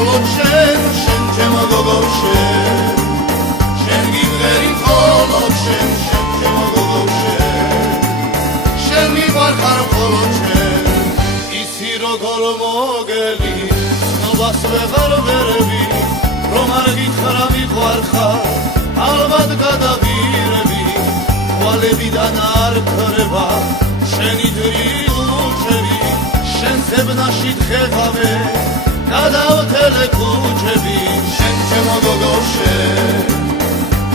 მხოლოდ შენ შენ ჩემო გოგო შენ შენ გიმღერი მხოლოდ შენ შენ ჩემო გოგო შენ მიყვარხარ მხოლოდ შენ ისი როგორ მოგელი ცნობას ვეღარ ვერევი რომ არ გითხრა მიყვარხარ ალბათ გადავირები ხვალებიდან არ ქრება შენი დრიუჩები შენ ზებნაში თხევავე გადავთელე ქუჩები შენ ჩემო გოგო შენ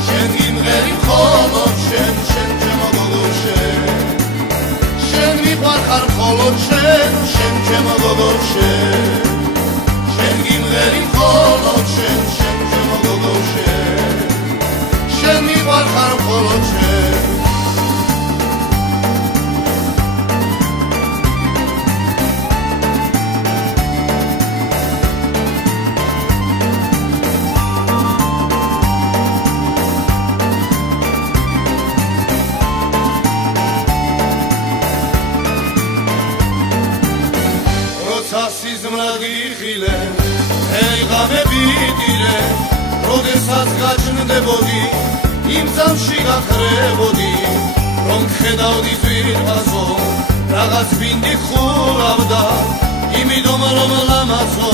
შენ გიმღერი მხოლოდ შენ შენ ჩემო გოგო შენ მიყვარხარ მხოლოდ შენ შენ ჩემო გოგო შენ გიმღერი მხოლოდ შენ შენ ჩემო გოგო შენ მიყვარხარ მხოლოდ შენ სიზმრაგიხილე ეიღამები დიდირე როდესაც გაჩნდებოდი იმ წამში გაქრებოდი რომ ხედავდი ძვირფასო რაღაც ბინდი ხურავდა იმედომ რომ ლამაზო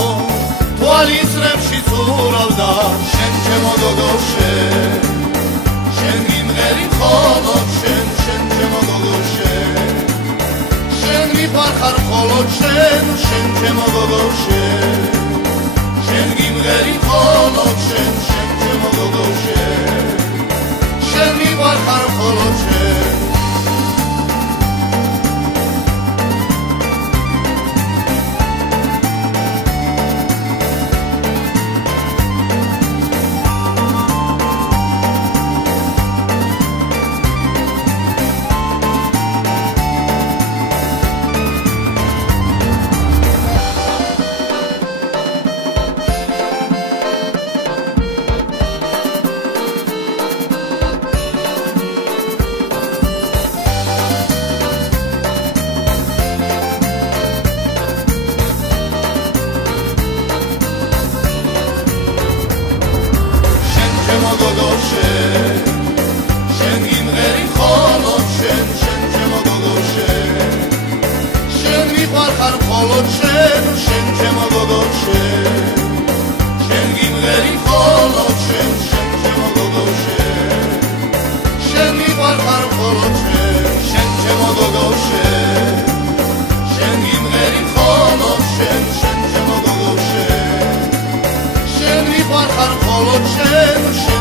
თვალისწრებში ცურავდა შენ ჩემო გოგო შენ გიმღერი მხოლოდ შენ შენ ჩემო გოგო შენ მიყვარხარ მხოლოდ შენ შენ ჩემო გოგო შენ გიმღერი მხოლოდ შენ შენ ჩემო გოგო შენ მიყვარხარ მხოლოდ შენ შენ გიმღერი მხოლოდ შენ შენ ჩემო გოგო შენ მიყვარხარ მხოლოდ შენ შენ ჩემო გოგო შენ გიმღერი მხოლოდ შენ შენ ჩემო გოგო შენ მიყვარხარ მხოლოდ შენ შენ ჩემო გოგო შენ გიმღერი მხოლოდ შენ შენ ჩემო გოგო შენ მიყვარხარ მხოლოდ შენ